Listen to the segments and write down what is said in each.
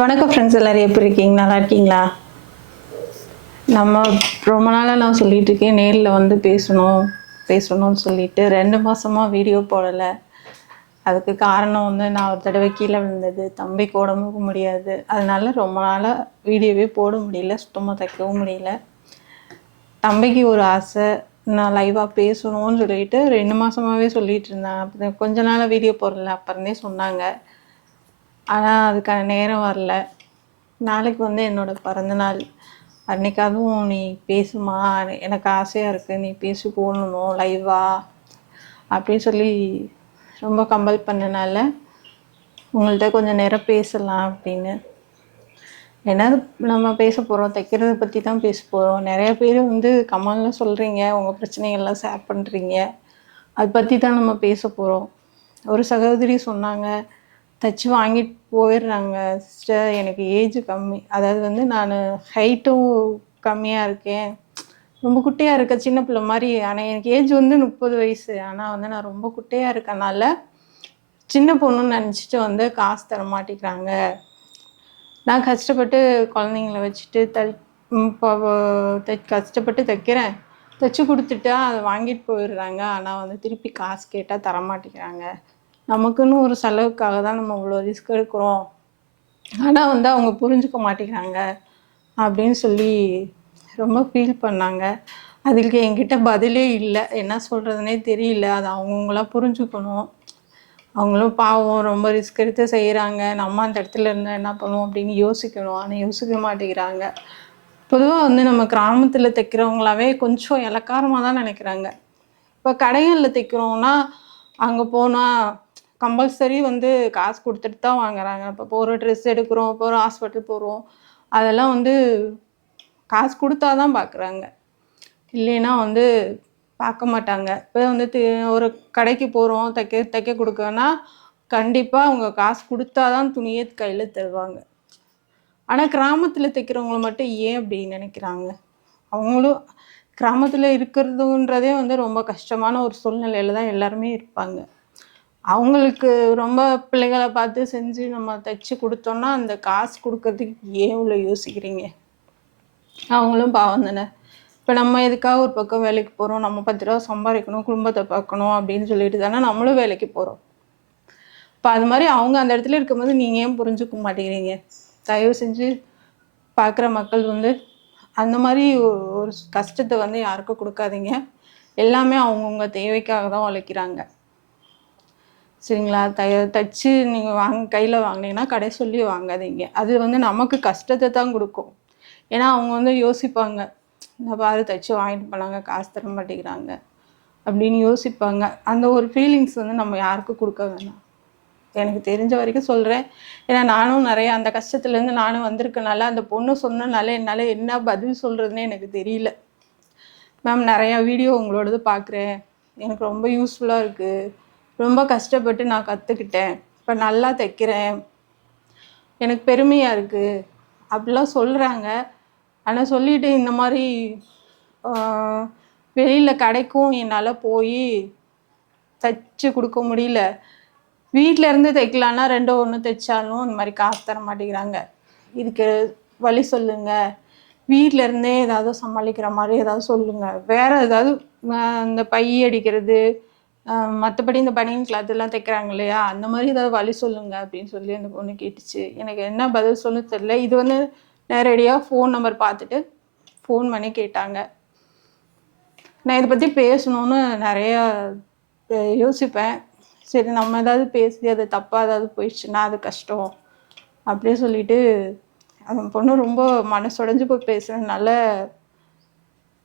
வணக்கம் ஃப்ரெண்ட்ஸ், எல்லோரும் எப்படி இருக்கீங்க? நல்லா இருக்கீங்களா? நம்ம ரொம்ப நாளாக நான் சொல்லிகிட்டு இருக்கேன், நேரில் வந்து பேசணும்னு சொல்லிட்டு 2 மாதமாக வீடியோ போடலை. அதுக்கு காரணம் வந்து நான் ஒரு தடவை கீழே விழுந்தது, தம்பிக்கு உடம்புக்கு முடியாது, அதனால ரொம்ப நாளாக வீடியோவே போட முடியல, சுத்தமாக தைக்கவும் முடியல. தம்பிக்கு ஒரு ஆசை, நான் லைவாக பேசணும்னு சொல்லிட்டு 2 மாதமாகவே சொல்லிகிட்டு இருந்தேன். அப்போ கொஞ்ச நாளாக வீடியோ போடல, அப்புறமே சொன்னாங்க. ஆனால் அதுக்கான நேரம் வரல. நாளைக்கு வந்து என்னோடய பிறந்தநாள், அன்றைக்கி அதுவும் நீ பேசுமா, எனக்கு ஆசையாக இருக்குது, நீ பேசி போடணும் லைவா அப்படின்னு சொல்லி ரொம்ப கம்பல் பண்ணனால உங்கள்கிட்ட கொஞ்சம் நேரம் பேசலாம் அப்படின்னு. ஏன்னா நம்ம பேச போகிறோம், தைக்கிறத பற்றி தான் பேச போகிறோம். நிறைய பேர் வந்து கமெண்ட்லாம் சொல்கிறீங்க, உங்கள் பிரச்சனைகள்லாம் ஷேர் பண்ணுறீங்க, அதை பற்றி தான் நம்ம பேச போகிறோம். ஒரு சகோதரி சொன்னாங்க, தைச்சி வாங்கிட்டு போயிடுறாங்க சிஸ்டர், எனக்கு ஏஜ் கம்மி, அதாவது வந்து நான் ஹைட்டும் கம்மியாக இருக்கேன், ரொம்ப குட்டையாக இருக்க, சின்ன பிள்ளை மாதிரி. ஆனால் எனக்கு ஏஜ் வந்து 30 வயசு, ஆனால் வந்து நான் ரொம்ப குட்டையாக இருக்கனால சின்ன பொண்ணுன்னு நினச்சிட்டு வந்து காசு தர மாட்டேங்கிறாங்க. நான் கஷ்டப்பட்டு குழந்தைங்கள வச்சுட்டு கஷ்டப்பட்டு தைக்கிறேன், தைச்சி கொடுத்துட்டா அதை வாங்கிட்டு போயிடுறாங்க, ஆனால் வந்து திருப்பி காசு கேட்டால் தரமாட்டேங்கிறாங்க. நமக்குன்னு ஒரு செலவுக்காக தான் நம்ம இவ்வளோ ரிஸ்க் எடுக்கிறோம், ஆனால் வந்து அவங்க புரிஞ்சுக்க மாட்டேங்கிறாங்க அப்படின்னு சொல்லி ரொம்ப ஃபீல் பண்ணாங்க. அதுக்கு என்கிட்ட பதிலே இல்லை, என்ன சொல்கிறதுனே தெரியல. அது அவங்கவுங்களாம் புரிஞ்சுக்கணும். அவங்களும் பாவம், ரொம்ப ரிஸ்க் எடுத்து செய்கிறாங்க, நம்ம அந்த இடத்துல இருந்தால் என்ன பண்ணுவோம் அப்படின்னு யோசிக்கணும், ஆனால் யோசிக்க மாட்டேங்கிறாங்க. பொதுவாக வந்து நம்ம கிராமத்தில் தைக்கிறவங்களாவே கொஞ்சம் இலக்காரமாக தான் நினைக்கிறாங்க. இப்போ கடைகளில் தைக்கிறோன்னா அங்கே போனால் கம்பல்சரி வந்து காசு கொடுத்துட்டு தான் வாங்குறாங்க. இப்போ போகிற ட்ரெஸ் எடுக்கிறோம், இப்போ ஒரு ஹாஸ்பிட்டல் போகிறோம், அதெல்லாம் வந்து காசு கொடுத்தா தான் பார்க்குறாங்க, இல்லைன்னா வந்து பார்க்க மாட்டாங்க. இப்போ வந்து ஒரு கடைக்கு போகிறோம், தைக்க கொடுக்கன்னா கண்டிப்பாக அவங்க காசு கொடுத்தா தான் துணியே கையில் தருவாங்க. ஆனால் கிராமத்தில் தைக்கிறவங்கள மட்டும் ஏன் அப்படி நினைக்கிறாங்க? அவங்களும் கிராமத்தில் இருக்கிறதுன்றதே வந்து ரொம்ப கஷ்டமான ஒரு சூழ்நிலையில் தான் எல்லாருமே இருப்பாங்க. அவங்களுக்கு ரொம்ப பிள்ளைகளை பார்த்து செஞ்சு நம்ம தைச்சி கொடுத்தோன்னா அந்த காசு கொடுக்கறதுக்கு ஏன் இவ்வளோ யோசிக்கிறீங்க? அவங்களும் பாவம் தானே. இப்போ நம்ம எதுக்காக ஒரு பக்கம் வேலைக்கு போகிறோம், நம்ம 10 ரூபா சம்பாதிக்கணும், குடும்பத்தை பார்க்கணும் அப்படின்னு சொல்லிட்டு தானே நம்மளும் வேலைக்கு போகிறோம். இப்போ அது மாதிரி அவங்க அந்த இடத்துல இருக்கும்போது நீங்கள் ஏன் புரிஞ்சுக்க மாட்டேங்கிறீங்க? தயவு செஞ்சு பார்க்குற மக்கள் வந்து அந்த மாதிரி ஒரு கஷ்டத்தை வந்து யாருக்கும் கொடுக்காதீங்க. எல்லாமே அவங்கவுங்க தேவைக்காக தான் உழைக்கிறாங்க, சரிங்களா? தைச்சி நீங்கள் கையில் வாங்கினீங்கன்னா கடை சொல்லி வாங்காதீங்க. அது வந்து நமக்கு கஷ்டத்தை தான் கொடுக்கும். ஏன்னா அவங்க வந்து யோசிப்பாங்க, இந்த பாரு தைச்சி வாங்கிட்டு போனாங்க, காசு தர மாட்டேங்கிறாங்க அப்படின்னு யோசிப்பாங்க. அந்த ஒரு ஃபீலிங்ஸ் வந்து நம்ம யாருக்கும் கொடுக்க வேணாம். எனக்கு தெரிஞ்ச வரைக்கும் சொல்கிறேன். ஏன்னா நானும் நிறைய அந்த கஷ்டத்துலேருந்து நானும் வந்திருக்கனால, அந்த பொண்ணு சொன்னனால என்னால் என்ன பதில் சொல்கிறதுனே எனக்கு தெரியல. மேம், நிறையா வீடியோ உங்களோடது பார்க்குறேன், எனக்கு ரொம்ப யூஸ்ஃபுல்லாக இருக்குது, ரொம்ப கஷ்டப்பட்டு நான் கற்றுக்கிட்டேன், இப்போ நல்லா தைக்கிறேன், எனக்கு பெருமையாக இருக்குது அப்படிலாம் சொல்கிறாங்க. ஆனால் சொல்லிவிட்டு இந்த மாதிரி வெளியில் கடைக்கும் என்னால் போய் தைச்சி கொடுக்க முடியல, வீட்டில் இருந்து தைக்கலான்னா 2 1 தைச்சாலும் இந்த மாதிரி காசு தர மாட்டேங்கிறாங்க, இதுக்கு வழி சொல்லுங்கள், வீட்டில் இருந்தே ஏதாவது சமாளிக்கிற மாதிரி ஏதாவது சொல்லுங்கள், வேறு ஏதாவது இந்த பை அடிக்கிறது, மற்றபடி இந்த பனியன் கிளாத்லாம் தைக்கிறாங்க இல்லையா, அந்த மாதிரி ஏதாவது வழி சொல்லுங்கள் அப்படின்னு சொல்லி அந்த பொண்ணு கேட்டுச்சு. எனக்கு என்ன பதில் சொல்ல தெரியல. இது வந்து நேரடியாக ஃபோன் நம்பர் பார்த்துட்டு ஃபோன் பண்ணி கேட்டாங்க. நான் இதை பற்றி பேசணுன்னு நிறையா யோசிப்பேன். சரி, நம்ம ஏதாவது பேசி அது தப்பாக ஏதாவது போயிடுச்சுன்னா அது கஷ்டம் அப்படியே சொல்லிட்டு அந்த பொண்ணு ரொம்ப மனசுடைஞ்சு போய் பேசுகிறதுனால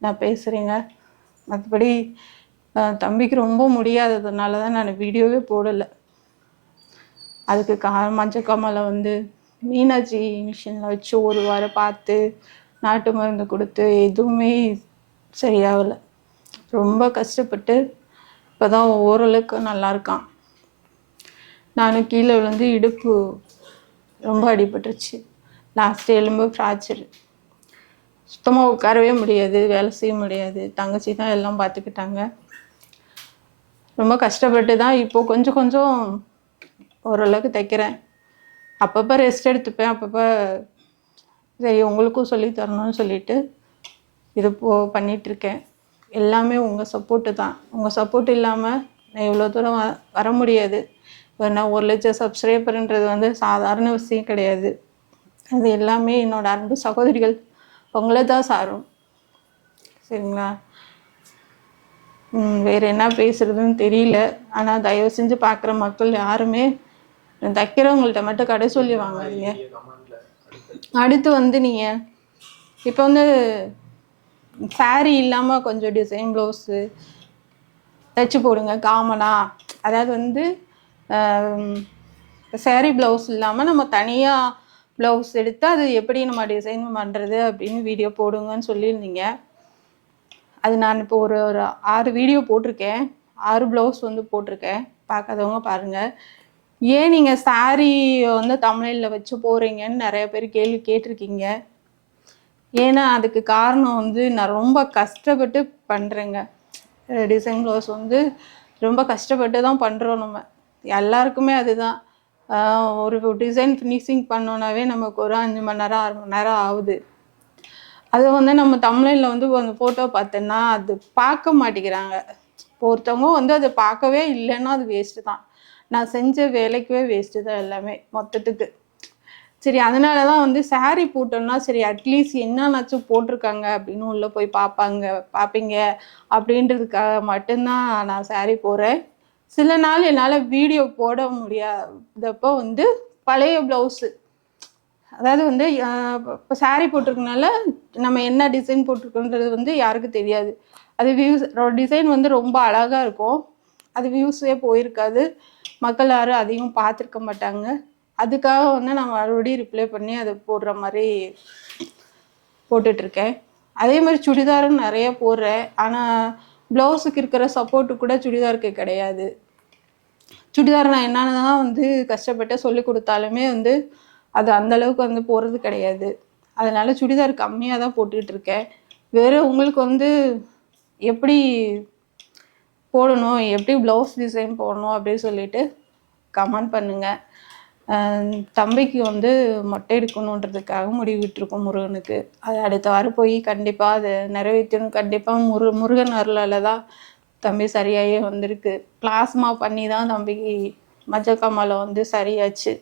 நான் பேசுகிறேங்க. மற்றபடி தம்பிக்கு ரொம்ப முடியாததுனால தான் நான் வீடியோவே போடலை. அதுக்கு மஞ்சக்காமலை வந்து மீனாட்சி மிஷினில் வச்சு ஒரு வாரம் பார்த்து நாட்டு மருந்து கொடுத்து எதுவுமே சரியாகலை. ரொம்ப கஷ்டப்பட்டு இப்போ தான் ஓரளவுக்கு நல்லா இருக்கான். நானும் கீழே விழுந்து இடுப்பு ரொம்ப அடிபட்டுருச்சு, லாஸ்ட் எலும்பு ஃப்ராக்சர், சுத்தமாக உட்காரவே முடியாது, வேலை செய்ய முடியாது. தங்கச்சி தான் எல்லாம் பார்த்துக்கிட்டாங்க. ரொம்ப கஷ்டப்பட்டு தான் இப்போது கொஞ்சம் கொஞ்சம் ஓரளவுக்கு தைக்கிறேன். அப்பப்போ ரெஸ்ட் எடுத்துப்பேன். அப்பப்போ சரி உங்களுக்கும் சொல்லி தரணும்னு சொல்லிட்டு இது பண்ணிகிட்ருக்கேன். எல்லாமே உங்கள் சப்போர்ட்டு தான். உங்கள் சப்போர்ட் இல்லாமல் நான் இவ்வளோ தூரம் வர முடியாது. இப்போ நான் 1,00,000 சப்ஸ்கிரைபர்ன்றது வந்து சாதாரண விஷயம் கிடையாது. அது எல்லாமே என்னோடய அன்பு சகோதரிகள் உங்களை தான் சாரும். சரிங்களா? வேறு என்ன பேசுகிறதுன்னு தெரியல. ஆனால் தயவு செஞ்சு பார்க்குற மக்கள் யாருமே தைக்கிறவங்கள்ட்ட மட்டும் கடை சொல்லி வாங்காதீங்க. அடுத்து வந்து நீங்கள் இப்போ வந்து சாரீ இல்லாமல் கொஞ்சம் டிசைன் ப்ளவுஸு தைச்சி போடுங்க காமனாக. அதாவது வந்து சாரீ ப்ளவுஸ் இல்லாமல் நம்ம தனியாக ப்ளவுஸ் எடுத்து அது எப்படி நம்ம டிசைன் பண்ணுறது அப்படின்னு வீடியோ போடுங்கன்னு சொல்லியிருந்தீங்க. அது நான் இப்போ ஒரு 6 வீடியோ போட்டிருக்கேன். 6 ப்ளவுஸ் வந்து போட்டிருக்கேன். பார்க்காதவங்க பாருங்கள். ஏன் நீங்கள் சாரீ வந்து தமிழில் வச்சு போகிறீங்கன்னு நிறைய பேர் கேள்வி கேட்டிருக்கீங்க. ஏன்னா அதுக்கு காரணம் வந்து நான் ரொம்ப கஷ்டப்பட்டு பண்ணுறேங்க. டிசைன் ப்ளவுஸ் வந்து ரொம்ப கஷ்டப்பட்டு தான் பண்ணுறோம். நம்ம எல்லாருக்குமே அதுதான். ஒரு டிசைன் ஃபினிஷிங் பண்ணோன்னாவே நமக்கு ஒரு 5 மணி நேரம் 6 மணி நேரம் ஆகுது. அது வந்து நம்ம தமிழில் வந்து அந்த ஃபோட்டோ பார்த்தோன்னா அது பார்க்க மாட்டேங்கிறாங்க. ஒருத்தவங்க வந்து அதை பார்க்கவே இல்லைன்னா அது வேஸ்ட்டு தான். நான் செஞ்ச வேலைக்குவே வேஸ்ட்டு தான் எல்லாமே மொத்தத்துக்கு. சரி அதனால தான் வந்து சாரீ போட்டோம்னா சரி அட்லீஸ்ட் என்னன்னாச்சும் போட்டிருக்காங்க அப்படின்னு உள்ளே போய் பார்ப்பீங்க அப்படின்றதுக்காக மட்டும்தான் நான் சாரீ போடுறேன். சில நாள் என்னால் வீடியோ போட முடியாதப்போ வந்து பழைய ப்ளவுஸு, அதாவது வந்து இப்போ சாரீ போட்டிருக்கனால நம்ம என்ன டிசைன் போட்டிருக்கோன்றது வந்து யாருக்கும் தெரியாது. அது வியூஸ் டிசைன் வந்து ரொம்ப அழகாக இருக்கும். அது வியூஸே போயிருக்காது. மக்கள் யாரும் அதிகம் பார்த்துருக்க மாட்டாங்க. அதுக்காக வந்து நான் மறுபடியும் ரிப்ளை பண்ணி அதை போடுற மாதிரி போட்டுட்ருக்கேன். அதே மாதிரி சுடிதாரும் நிறைய போடுறேன். ஆனால் ப்ளவுஸுக்கு இருக்கிற சப்போர்ட்டு கூட சுடிதாருக்கு கிடையாது. சுடிதார் நான் என்னென்ன தான் வந்து கஷ்டப்பட்டு சொல்லி கொடுத்தாலுமே வந்து அது அந்தளவுக்கு வந்து போகிறது கிடையாது. அதனால் சுடிதார் கம்மியாக தான் போட்டுட்ருக்கேன். வேறு உங்களுக்கு வந்து எப்படி போடணும், எப்படி ப்ளவுஸ் டிசைன் போடணும் அப்படின்னு சொல்லிட்டு கமெண்ட் பண்ணுங்கள். தம்பிக்கு வந்து மொட்டை எடுக்கணுன்றதுக்காக முடிவிட்டிருக்கோம் முருகனுக்கு. அது அடுத்த வாரம் போய் கண்டிப்பாக அதை நிறைவேற்றணும். கண்டிப்பாக முருகன் அருளால் தான் தம்பி சரியாகவே வந்திருக்கு. பிளாஸ்மா பண்ணி தான் தம்பிக்கு மஞ்சக்காமாலை வந்து சரியாச்சு.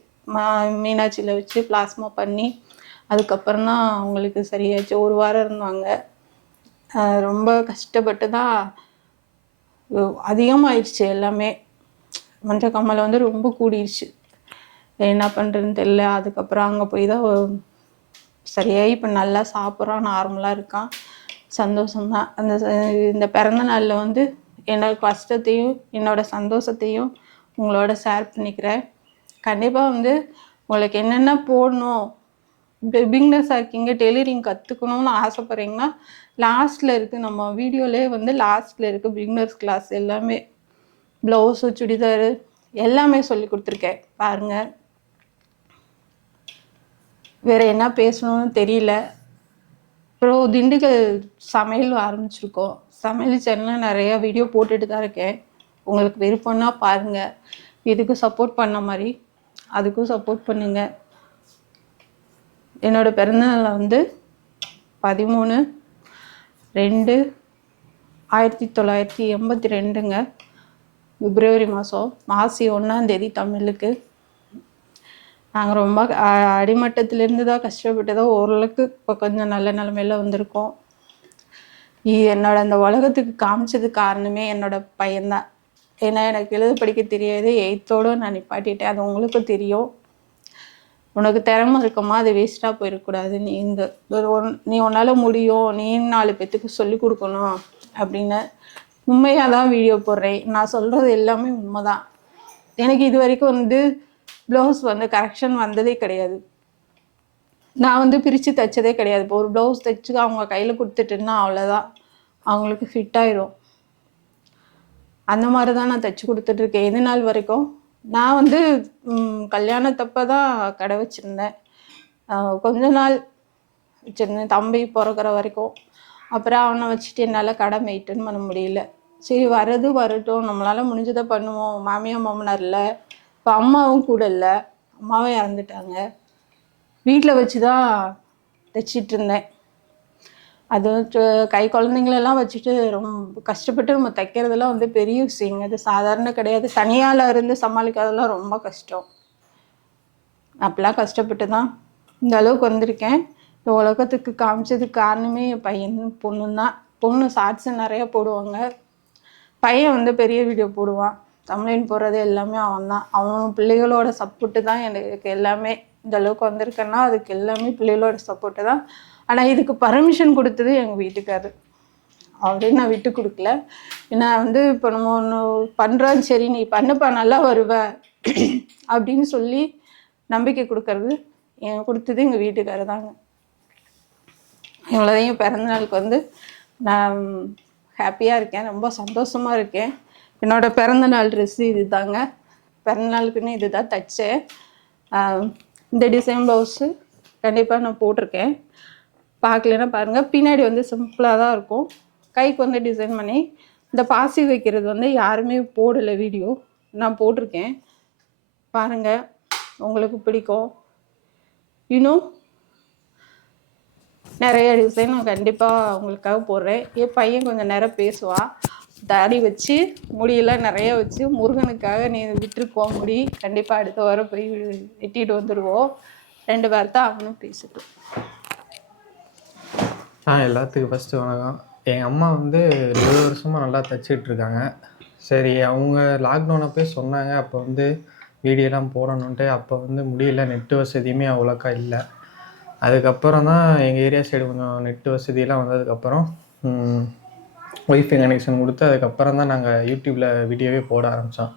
மீனாட்சியில் வச்சு பிளாஸ்மா பண்ணி அதுக்கப்புறம் தான் அவங்களுக்கு சரியாச்சு. 1 வாரம் இருந்தாங்க. ரொம்ப கஷ்டப்பட்டு தான் அதிகமாகிடுச்சு எல்லாமே. மஞ்சக்காமாலை வந்து ரொம்ப கூடிடுச்சு. என்ன பண்ணுறதுன்னு தெரியல. அதுக்கப்புறம் அங்கே போய் தான் சரியாகி இப்போ நல்லா சாப்பிட்றான், நார்மலாக இருக்கான். சந்தோஷம்தான். இந்த பிறந்த நாளில் வந்து என்னோடய கஷ்டத்தையும் என்னோடய சந்தோஷத்தையும் உங்களோட ஷேர் பண்ணிக்கிறேன். கண்டிப்பாக வந்து உங்களுக்கு என்னென்ன போடணும், பிகினர்ஸாக இருக்கீங்க, டெய்லரிங் கற்றுக்கணும்னு ஆசைப்பட்றீங்கன்னா லாஸ்ட்டில் இருக்குது. நம்ம வீடியோலே வந்து லாஸ்ட்டில் இருக்குது பிகினர்ஸ் கிளாஸ் எல்லாமே. ப்ளவுஸு சுடிதாரு எல்லாமே சொல்லி கொடுத்துருக்கேன் பாருங்கள். வேறு என்ன பேசணும்னு தெரியல. அப்புறம் திண்டுக்கல் சமையல் ஆரம்பிச்சிருக்கோம். சமையல் சேனலில் நிறையா வீடியோ போட்டுட்டு தான் இருக்கேன். உங்களுக்கு விருப்பம்னா பாருங்கள். இதுக்கும் சப்போர்ட் பண்ண மாதிரி அதுக்கும் சப்போர்ட் பண்ணுங்கள். என்னோடய பிறந்தநாள் வந்து 13/2/1982ங்க. பிப்ரவரி மாதம் மாசி 1ஆம் தேதி தமிழுக்கு. நாங்கள் ரொம்ப அடிமட்டத்திலேருந்து தான் கஷ்டப்பட்டு தான் ஓரளவுக்கு இப்போ கொஞ்சம் நல்ல நிலமையில வந்திருக்கோம். அந்த உலகத்துக்கு காமிச்சது காரணமே என்னோடய பையன்தான். ஏன்னா எனக்கு எழுத படிக்க தெரியாது. 8th நான் நிப்பாட்டிட்டேன். அது உங்களுக்கும் தெரியும். உனக்கு திறமை இருக்குமா, அது வேஸ்ட்டாக போயிடக்கூடாது. நீ உன்னால் முடியும், நீ 4 பேத்துக்கு சொல்லிக் கொடுக்கணும் அப்படின்னு உண்மையாக தான் வீடியோ போடுறேன். நான் சொல்கிறது எல்லாமே உண்மை தான். எனக்கு இது வரைக்கும் வந்து ப்ளவுஸ் வந்து கரெக்ஷன் வந்ததே கிடையாது. நான் வந்து பிரித்து தைச்சதே கிடையாது. இப்போ ஒரு ப்ளவுஸ் தைச்சி அவங்க கையில் கொடுத்துட்டுன்னா அவ்வளோதான், அவங்களுக்கு ஃபிட் ஆயிடும். அந்த மாதிரி தான் நான் தைச்சி கொடுத்துட்ருக்கேன் இது நாள் வரைக்கும். நான் வந்து கல்யாணத்தப்போ தான் கடை வச்சுருந்தேன். கொஞ்ச நாள் வச்சுருந்தேன் தம்பி பிறக்கிற வரைக்கும். அப்புறம் அவனை வச்சுட்டு என்னால் கடை மெயின்டைன் பண்ண முடியல. சரி வரட்டும், நம்மளால் முடிஞ்சதை பண்ணுவோம். மாமியார் மாமனார் இல்லை, இப்போ அம்மாவும் கூட இல்லை. அம்மாவே இறந்துட்டாங்க. வீட்டில் வச்சு தான் தைச்சிட்டு இருந்தேன். அது கை குழந்தைங்களெல்லாம் வச்சுட்டு ரொம்ப கஷ்டப்பட்டு நம்ம தைக்கிறதெல்லாம் வந்து பெரிய விஷயங்க. அது சாதாரண கிடையாது. தனியால் இருந்து சமாளிக்கிறதெல்லாம் ரொம்ப கஷ்டம். அப்படிலாம் கஷ்டப்பட்டு தான் இந்த அளவுக்கு வந்திருக்கேன். இந்த உலகத்துக்கு காமிச்சதுக்கு காரணமே என் பையன் பொண்ணும் தான். பொண்ணு ஷார்ட்ஸு நிறையா போடுவாங்க, பையன் வந்து பெரிய வீடியோ போடுவான். தமிழின் போடுறது எல்லாமே அவன் தான். அவன் பிள்ளைகளோட சப்போர்ட்டு தான் எனக்கு எல்லாமே. இந்த அளவுக்கு வந்திருக்கேன்னா அதுக்கு எல்லாமே பிள்ளைகளோட சப்போர்ட்டு தான். ஆனால் இதுக்கு பர்மிஷன் கொடுத்தது எங்கள் வீட்டுக்காரர். அவரே நான் விட்டு கொடுக்கல. ஏன்னா வந்து இப்போ நம்ம ஒன்று பண்ணுறோம், சரி நீ பண்ணுப்பா நல்லா வருவ அப்படின்னு சொல்லி நம்பிக்கை கொடுக்கறது கொடுத்தது எங்கள் வீட்டுக்காரர் தாங்க. இவ்வளோதையும் பிறந்தநாளுக்கு வந்து நான் ஹாப்பியாக இருக்கேன், ரொம்ப சந்தோஷமாக இருக்கேன். என்னோடய பிறந்தநாள் ட்ரெஸ்ஸு இது தாங்க. பிறந்தநாளுக்குன்னு இது தான் தைச்சேன். இந்த டிசைன் ப்ளவுஸு கண்டிப்பாக நான் போட்டிருக்கேன். பார்க்கலன்னா பாருங்கள். பின்னாடி வந்து சிம்பிளாக தான் இருக்கும். கைக்கு வந்து டிசைன் பண்ணி இந்த பாசி வைக்கிறது வந்து யாருமே போடலை வீடியோ, நான் போட்டிருக்கேன். பாருங்கள், உங்களுக்கு பிடிக்கும். இன்னும் நிறைய டிசைன் நான் கண்டிப்பாக உங்களுக்காக போடுறேன். என் பையன் கொஞ்சம் நேரம் பேசுவான். தாடி வச்சு முடியெல்லாம் நிறைய வச்சு முருகனுக்காக நீ விட்டுருக்கோ முடி. கண்டிப்பாக அடுத்த வாரம் போய் வெட்டிட்டு வந்துடுவோம். 2 வாரத்தை அவனும் பேசிட்டோம். எல்லாத்துக்கும் ஃபஸ்ட்டு வணக்கம். எங்கள் அம்மா வந்து 2 வருஷமாக நல்லா தைச்சிட்ருக்காங்க. சரி, அவங்க லாக்டவுன் அப்போ சொன்னாங்க, அப்போ வந்து வீடியோலாம் போடணுன்ட்டு. அப்போ வந்து முடியல, நெட்டு வசதியுமே அவ்வளோக்கா இல்லை. அதுக்கப்புறம் தான் எங்கள் ஏரியா சைடு கொஞ்சம் நெட்டு வசதியெல்லாம் வந்ததுக்கப்புறம் ஒய்ஃபை கனெக்ஷன் கொடுத்து அதுக்கப்புறம் தான் நாங்கள் யூடியூப்பில் வீடியோவே போட ஆரம்பித்தோம்.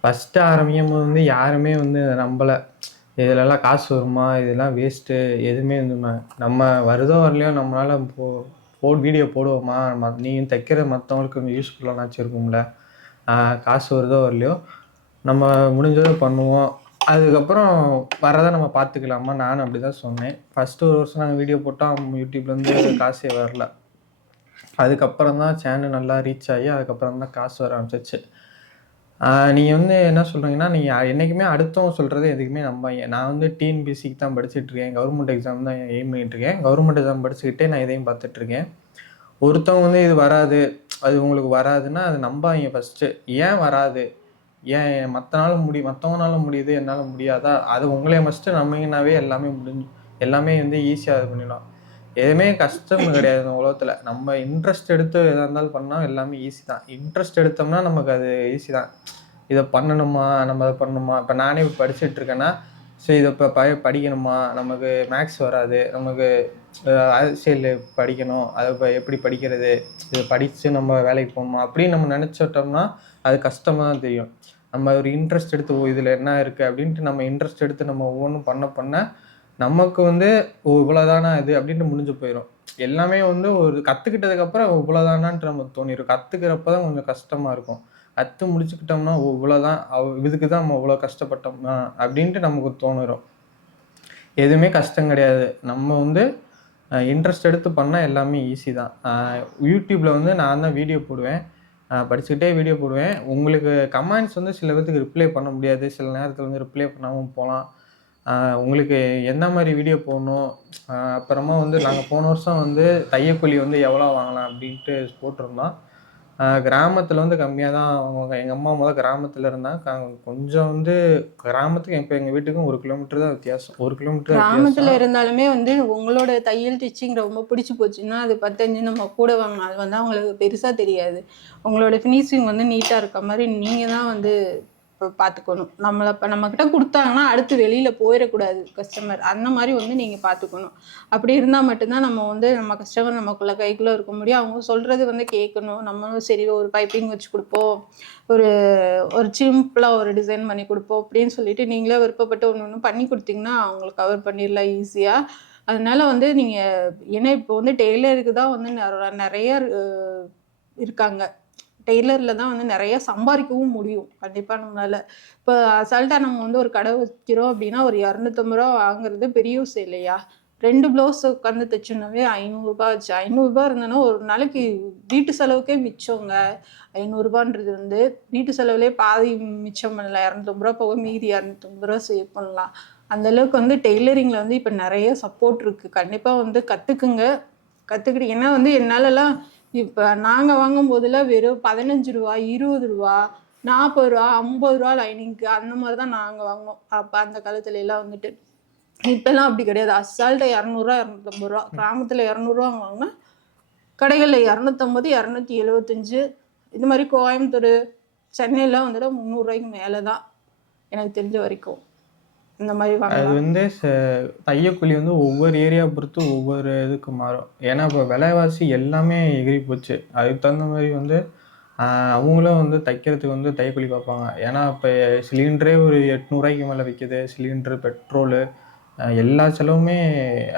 ஃபஸ்ட்டு ஆரம்பிக்கும் போது வந்து யாருமே வந்து நம்பலை. இதிலெல்லாம் காசு வருமா, இதெல்லாம் வேஸ்ட்டு, எதுவுமே வந்து நம்ம வருதோ வரலையோ நம்மளால் வீடியோ போடுவோமா, நீயும் தைக்கிற மற்றவங்களுக்கு கொஞ்சம் யூஸ்ஃபுல்லானாச்சும் இருக்கும்ல, காசு வருதோ வரலையோ நம்ம முடிஞ்சதை பண்ணுவோம். அதுக்கப்புறம் வரதை நம்ம பார்த்துக்கலாமா, நானும் அப்படி தான் சொன்னேன். ஃபஸ்ட்டு 1 வருஷம் நாங்கள் வீடியோ போட்டால் யூடியூப்லேருந்து காசே வரல. அதுக்கப்புறம் தான் சேனல் நல்லா ரீச் ஆகி அதுக்கப்புறம் தான் காசு வர ஆரம்பிச்சிச்சு. நீங்கள் வந்து என்ன சொல்கிறீங்கன்னா, நீங்கள் என்றைக்குமே அடுத்தவங்க சொல்கிறது எதுக்குமே நம்பாதீங்க. நான் வந்து டிஎன்பிஎஸ்சிக்கு தான் படிச்சுட்ருக்கேன். கவர்மெண்ட் எக்ஸாம் தான் எய்ம் பண்ணிகிட்ருக்கேன். கவர்மெண்ட் எக்ஸாம் படிச்சுக்கிட்டே நான் இதையும் பார்த்துட்ருக்கேன். ஒருத்தவங்க வந்து இது வராது, அது உங்களுக்கு வராதுன்னா அது நம்பாதீங்க ஃபஸ்ட்டு. ஏன் வராது, ஏன் மற்றவங்களால முடியுது, என்னால் முடியாதா, அது உங்களே ஃபஸ்ட்டு நம்பிங்கன்னாவே எல்லாமே வந்து ஈஸியாக இது பண்ணிடலாம். எதுவுமே கஷ்டம் கிடையாது இந்த உலகத்தில். நம்ம இன்ட்ரெஸ்ட் எடுத்து எதாக இருந்தாலும் பண்ணால் எல்லாமே ஈஸி தான். இன்ட்ரெஸ்ட் எடுத்தோம்னா நமக்கு அது ஈஸி தான். இதை பண்ணணுமா, நம்ம அதை பண்ணணுமா. இப்போ நானே இப்போ படிச்சுட்ருக்கேன்னா, சரி இதை இப்போ படிக்கணுமா, நமக்கு மேக்ஸ் வராது, நமக்கு அரசியல் படிக்கணும், அதை இப்போ எப்படி படிக்கிறது, இதை படித்து நம்ம வேலைக்கு போகணுமா அப்படின்னு நம்ம நினச்சிட்டோம்னா அது கஷ்டமாக தான் தெரியும். நம்ம ஒரு இன்ட்ரெஸ்ட் எடுத்து இதில் என்ன இருக்குது அப்படின்ட்டு நம்ம இன்ட்ரெஸ்ட் எடுத்து நம்ம ஒவ்வொன்றும் பண்ண நமக்கு வந்து இவ்வளோதானா இது அப்படின்ட்டு முடிஞ்சு போயிடும். எல்லாமே வந்து ஒரு கற்றுக்கிட்டதுக்கப்புறம் இவ்வளோதானான்ட்டு நமக்கு தோணிடும். கற்றுக்கிறப்ப தான் கொஞ்சம் கஷ்டமாக இருக்கும். கற்று முடிச்சுக்கிட்டோம்னா இவ்வளோதான், இதுக்கு தான் நம்ம இவ்வளோ கஷ்டப்பட்டோம்னா அப்படின்ட்டு நமக்கு தோணிடும். எதுவுமே கஷ்டம் கிடையாது. நம்ம வந்து இன்ட்ரெஸ்ட் எடுத்து பண்ணால் எல்லாமே ஈஸி தான். யூடியூப்பில் வந்து நான் தான் வீடியோ போடுவேன், படிச்சுக்கிட்டே வீடியோ போடுவேன். உங்களுக்கு கமெண்ட்ஸ் வந்து சில பேருக்கு ரிப்ளை பண்ண முடியாது, சில நேரத்தில் வந்து ரிப்ளை பண்ணாமல் போகலாம். உங்களுக்கு எந்த மாதிரி வீடியோ போடணும், அப்புறமா வந்து நாங்கள் போன வருஷம் வந்து தையக்கூலி வந்து எவ்வளோ வாங்கலாம் அப்படின்ட்டு போட்டிருந்தோம். கிராமத்தில் வந்து கம்மியாக தான் வாங்குவாங்க. எங்கள் அம்மா கிராமத்தில் இருந்தாங்க. கொஞ்சம் வந்து கிராமத்துக்கு இப்போ எங்கள் வீட்டுக்கும் 1 கிலோமீட்டர் தான் வித்தியாசம். 1 கிலோமீட்டர் கிராமத்தில் இருந்தாலுமே வந்து உங்களோட தையல் ஸ்டிச்சிங் ரொம்ப பிடிச்சி போச்சுன்னா அது 10 நம்ம கூட வாங்கணும். அது வந்து அவங்களுக்கு பெருசாக தெரியாது. உங்களோட ஃபினிஷிங் வந்து நீட்டாக இருக்க மாதிரி நீங்கள் தான் வந்து இப்போ பார்த்துக்கணும். இப்போ நம்மக்கிட்ட கொடுத்தாங்கன்னா அடுத்து வெளியில் போயிடக்கூடாது கஸ்டமர். அந்த மாதிரி வந்து நீங்கள் பார்த்துக்கணும். அப்படி இருந்தால் மட்டும்தான் நம்ம வந்து நம்ம கஸ்டமர் நமக்குள்ளே கைக்குள்ளே இருக்க முடியும். அவங்க சொல்கிறது வந்து கேட்கணும். நம்மளும் சரி ஒரு பைப்பிங் வச்சு கொடுப்போம், ஒரு சிம்பிளாக ஒரு டிசைன் பண்ணி கொடுப்போம் அப்படின்னு சொல்லிட்டு நீங்களே விருப்பப்பட்டு ஒன்று பண்ணி கொடுத்தீங்கன்னா அவங்களுக்கு கவர் பண்ணிடலாம் ஈஸியாக. அதனால வந்து நீங்கள் ஏன்னா இப்போ வந்து டெய்லருக்கு தான் வந்து நிறைய இருக்காங்க. டெய்லரில் தான் வந்து நிறைய சம்பாதிக்கவும் முடியும் கண்டிப்பாக நம்மளால். இப்போ அசால்ட்டாக நம்ம வந்து ஒரு கடை வைக்கிறோம் அப்படின்னா ஒரு 250 ரூபா வாங்குறது பெரிய விஷயம் இல்லையா? 2 ப்ளவுஸ் உட்காந்து தைச்சோன்னாவே 500 ரூபாய் ஆச்சு. 500 ரூபாய் இருந்ததுன்னா ஒரு நாளைக்கு வீட்டு செலவுக்கே மிச்சங்க. 500 ரூபான்றது வந்து வீட்டு செலவுலேயே பாதி மிச்சம் பண்ணலாம். 250 ரூபா போக மீதி 250 ரூபா சேவ் பண்ணலாம். அந்த அளவுக்கு வந்து டெய்லரிங்கில் வந்து இப்போ நிறைய சப்போர்ட் இருக்குது. கண்டிப்பாக வந்து கற்றுக்கிட்டு ஏன்னா வந்து என்னாலலாம் இப்போ நாங்கள் வாங்கும் போதெல்லாம் வெறும் 15 ரூபா, 20 ரூபா, 40 ரூபா, 50 ரூபா லைனிங்க்கு அந்த மாதிரி தான் நாங்கள் வாங்குவோம். அப்போ அந்த காலத்துல எல்லாம் வந்துட்டு இப்போல்லாம் அப்படி கிடையாது. அசால்ட்டாக 200 ரூபா, 250 ரூபா. கிராமத்தில் 200 ரூபா வாங்கினா கடைகளில் 250, 275. இது மாதிரி கோயம்புத்தூர், சென்னையெல்லாம் வந்துட்டு 300 ரூபாய்க்கு மேலே தான் எனக்கு தெரிஞ்ச வரைக்கும் இந்த மாதிரி அது வாங்கலாம். வந்து தையக்கூலி வந்து ஒவ்வொரு ஏரியா பொறுத்து ஒவ்வொரு இதுக்கு மாறும். ஏன்னா இப்போ விலைவாசி எல்லாமே எகிரி போச்சு. அதுக்கு தகுந்த மாதிரி வந்து அவங்களும் வந்து தைக்கிறதுக்கு வந்து தையக்கூலி பார்ப்பாங்க. ஏன்னா இப்போ சிலிண்டரே ஒரு 800 ரூபாய்க்கு மேலே விற்கிது. சிலிண்டரு, பெட்ரோலு, எல்லா செலவுமே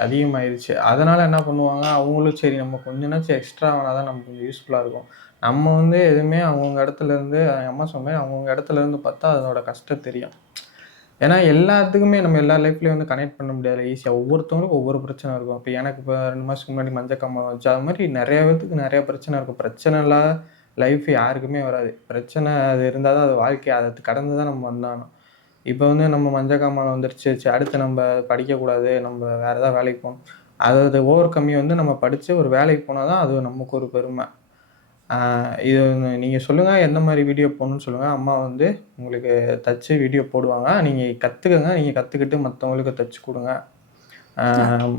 அதிகமாயிருச்சு. அதனால் என்ன பண்ணுவாங்க, அவங்களும் சரி நம்ம கொஞ்சனாச்சும் எக்ஸ்ட்ரா ஆனால் தான் நமக்கு கொஞ்சம் யூஸ்ஃபுல்லாக இருக்கும். நம்ம வந்து எதுவுமே அவங்கவுங்க இடத்துலேருந்து எங்கள் அம்மா சொன்ன மாதிரி அவங்கவுங்க இடத்துலேருந்து பார்த்தா அதனோட கஷ்டம் தெரியும். ஏன்னா எல்லாத்துக்குமே நம்ம எல்லா லைஃப்லேயும் வந்து கனெக்ட் பண்ண முடியாது ஈஸியாக. ஒவ்வொருத்தவங்களுக்கும் ஒவ்வொரு பிரச்சனை இருக்கும். இப்போ எனக்கு இப்போ 2 மாதத்துக்கு முன்னாடி மஞ்சக்காமாலை வந்துச்சு. அது மாதிரி நிறைய பேத்துக்கு நிறைய பிரச்சனை இருக்கும். பிரச்சனை இல்லாத லைஃப் யாருக்குமே வராது. பிரச்சனை அது இருந்தால் தான் அது வாழ்க்கை. அதை கடந்து தான் நம்ம வந்தாகணும். இப்போ வந்து நம்ம மஞ்சக்காமாலை வந்துருச்சு, சரி அடுத்து நம்ம படிக்கக்கூடாது, நம்ம வேறு ஏதாவது வேலைக்கு போகணும். அதை ஓவர் கம்மி வந்து நம்ம படித்து ஒரு வேலைக்கு போனால் தான் அது நமக்கு ஒரு பெருமை. இது நீங்கள் சொல்லுங்கள் எந்த மாதிரி வீடியோ போடணும்னு சொல்லுங்கள். அம்மா வந்து உங்களுக்கு தச்சு வீடியோ போடுவாங்க. நீங்கள் கற்றுக்கங்க. நீங்கள் கற்றுக்கிட்டு மற்றவங்களுக்கு தச்சு கொடுங்க.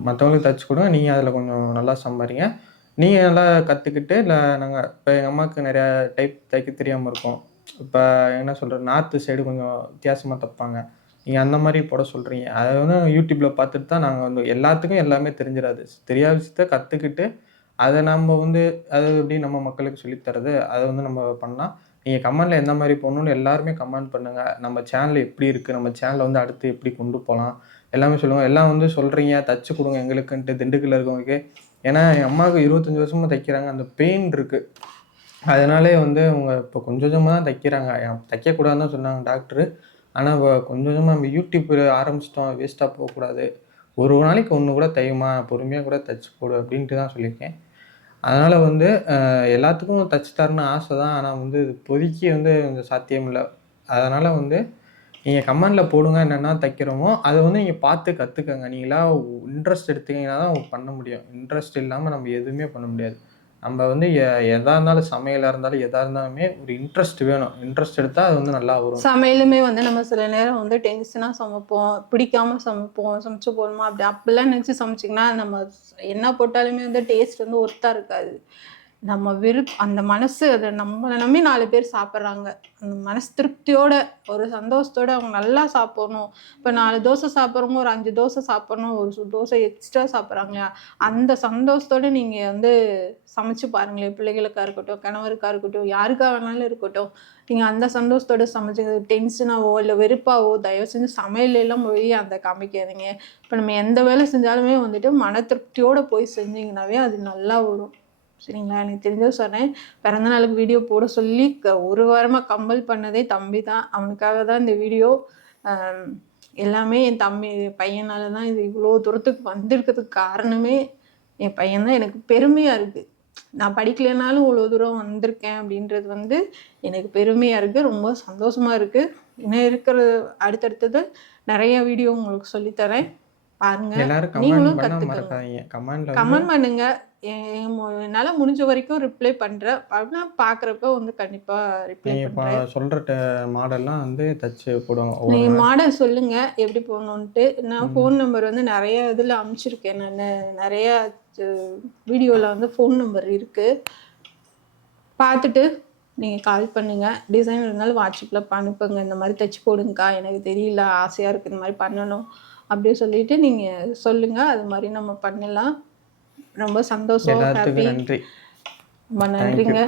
மற்றவங்களுக்கு தச்சு கொடுங்க. நீங்கள் அதில் கொஞ்சம் நல்லா சம்பாதிங்க. நீங்கள் நல்லா கற்றுக்கிட்டு இல்லை நாங்கள் இப்போ எங்கள் அம்மாவுக்கு நிறையா டைப் தைக்க தெரியாமல் இருக்கும். இப்போ என்ன சொல்கிறது, நார்த்து சைடு கொஞ்சம் வித்தியாசமாக தைப்பாங்க. நீங்கள் அந்த மாதிரி போட சொல்கிறீங்க. அதை வந்து யூடியூப்பில் பார்த்துட்டு தான் நாங்கள் வந்து எல்லாத்துக்கும் எல்லாமே தெரிஞ்சிடாது. தெரியாத விஷயத்த கற்றுக்கிட்டு அதை நம்ம வந்து அது எப்படி நம்ம மக்களுக்கு சொல்லித்தரது, அதை வந்து நம்ம பண்ணலாம். நீங்கள் கமெண்டில் எந்த மாதிரி போடணும்னு எல்லாருமே கமெண்ட் பண்ணுங்கள். நம்ம சேனல் எப்படி இருக்குது, நம்ம சேனலை வந்து அடுத்து எப்படி கொண்டு போகலாம் எல்லாமே சொல்லுங்கள். எல்லாம் வந்து சொல்கிறீங்க தச்சு கொடுங்க எங்களுக்குன்ட்டு திண்டுக்கல்ல இருக்கவங்களுக்கு. ஏன்னா என் அம்மாவுக்கு 25 வருஷமாக தைக்கிறாங்க. அந்த பெயின் இருக்குது. அதனாலே வந்து அவங்க இப்போ கொஞ்சம் கொஞ்சமாக தான் தைக்கிறாங்க. தைக்கக்கூடாதுன்னு தான் சொன்னாங்க டாக்டரு. ஆனால் கொஞ்சம் கொஞ்சமாக நம்ம யூடியூப் ஆரம்பிச்சிட்டோம், வேஸ்ட்டாக போகக்கூடாது. ஒரு நாளைக்கு ஒன்று கூட தையுமா, பொறுமையாக கூட தச்சு போடு அப்படின்ட்டு தான் சொல்லியிருக்கேன். அதனால் வந்து எல்லாத்துக்கும் தச்சு தரணும்னு ஆசை தான். ஆனால் வந்து இப்போதைக்கு வந்து கொஞ்சம் சாத்தியம் இல்லை. அதனால் வந்து நீங்கள் கமெண்டில் போடுங்க என்னென்ன தைக்கிறோமோ அதை வந்து நீங்கள் பார்த்து கற்றுக்கங்க. நீங்களா இன்ட்ரெஸ்ட் எடுத்தீங்கன்னா தான் பண்ண முடியும். இன்ட்ரெஸ்ட் இல்லாமல் நம்ம எதுவுமே பண்ண முடியாது. நம்ம வந்து எதாக இருந்தாலும் சமையலாக இருந்தாலும் எதாக இருந்தாலுமே ஒரு இன்ட்ரெஸ்ட் வேணும். இன்ட்ரெஸ்ட் எடுத்தால் அது வந்து நல்லா வரும். சமையலுமே வந்து நம்ம சில நேரம் வந்து டென்ஷனாக சமைப்போம், பிடிக்காம சமைப்போம், சமைச்சு போடணுமா அப்படிலாம் நினச்சி சமைச்சிங்கன்னா நம்ம என்ன போட்டாலுமே வந்து டேஸ்ட் வந்து ஒர்த்தாக இருக்காது. நம்ம அந்த மனசு அதை நம்மளை நம்பி 4 பேர் சாப்பிட்றாங்க. அந்த மனசு திருப்தியோட ஒரு சந்தோஷத்தோட அவங்க நல்லா சாப்பிடணும். இப்போ 4 தோசை சாப்பிட்றவங்க ஒரு 5 தோசை சாப்பிடணும், ஒரு தோசை எக்ஸ்ட்ரா சாப்பிட்றாங்க. அந்த சந்தோஷத்தோட நீங்கள் வந்து சமைச்சு பாருங்களேன். பிள்ளைகளுக்காக இருக்கட்டும், கணவருக்காக இருக்கட்டும், யாருக்காக வேணாலும் இருக்கட்டும். நீங்கள் அந்த சந்தோஷத்தோட சமைச்சு டென்ஷனாவோ இல்லை வெறுப்பாவோ தயவு செஞ்சு சமையலெல்லாம் போய் அந்த காமிக்காதீங்க. இப்போ நம்ம எந்த வேலை செஞ்சாலுமே வந்துட்டு மன திருப்தியோடு போய் செஞ்சிங்கனாவே அது நல்லா வரும். சரிங்களா? எனக்கு தெரிஞ்சது சொன்னேன். பிறந்த நாளுக்கு வீடியோ போட சொல்லி 1 வாரமாக கம்பல் பண்ணதே தம்பி தான். அவனுக்காக தான் இந்த வீடியோ. எல்லாமே என் பையனால் தான் இது இவ்வளோ தூரத்துக்கு வந்திருக்கிறதுக்கு காரணமே என் பையன் தான். எனக்கு பெருமையாக இருக்குது. நான் படிக்கலைனாலும் இவ்வளோ தூரம் வந்திருக்கேன் அப்படின்றது வந்து எனக்கு பெருமையாக இருக்குது. ரொம்ப சந்தோஷமாக இருக்குது. இன்னும் இருக்கிற அடுத்தடுத்தது நிறைய வீடியோ உங்களுக்கு சொல்லித்தரேன். பாருங்க, நீங்களும் கற்றுக்கங்க. கமெண்ட் பண்ணுங்க. என்னால் முடிஞ்ச வரைக்கும் ரிப்ளை பண்ணுறேன். அப்படின்னா பார்க்குறப்ப வந்து கண்டிப்பாக ரிப்ளை பண்ணுறேன். சொல்கிற மாடல்லாம் வந்து தச்சு போடுவோம். நீங்கள் மாடல் சொல்லுங்கள் எப்படி போடணுன்ட்டு. நான் ஃபோன் நம்பர் வந்து நிறைய இதில் அனுப்பிச்சிருக்கேன். நான் நிறையா வீடியோவில் வந்து ஃபோன் நம்பர் இருக்குது. பார்த்துட்டு நீங்கள் கால் பண்ணுங்கள். டிசைன் இருந்தாலும் வாட்ஸ்அப்பில் அனுப்புங்க. இந்த மாதிரி தைச்சி போடுங்கக்கா, எனக்கு தெரியல, ஆசையாக இருக்குது இந்த மாதிரி பண்ணணும் அப்படி சொல்லிட்டு நீங்கள் சொல்லுங்கள். அது மாதிரி நம்ம பண்ணலாம். ரொம்ப சந்தோஷம். ஹாப்பி. நன்றி. ரொம்ப நன்றிங்க.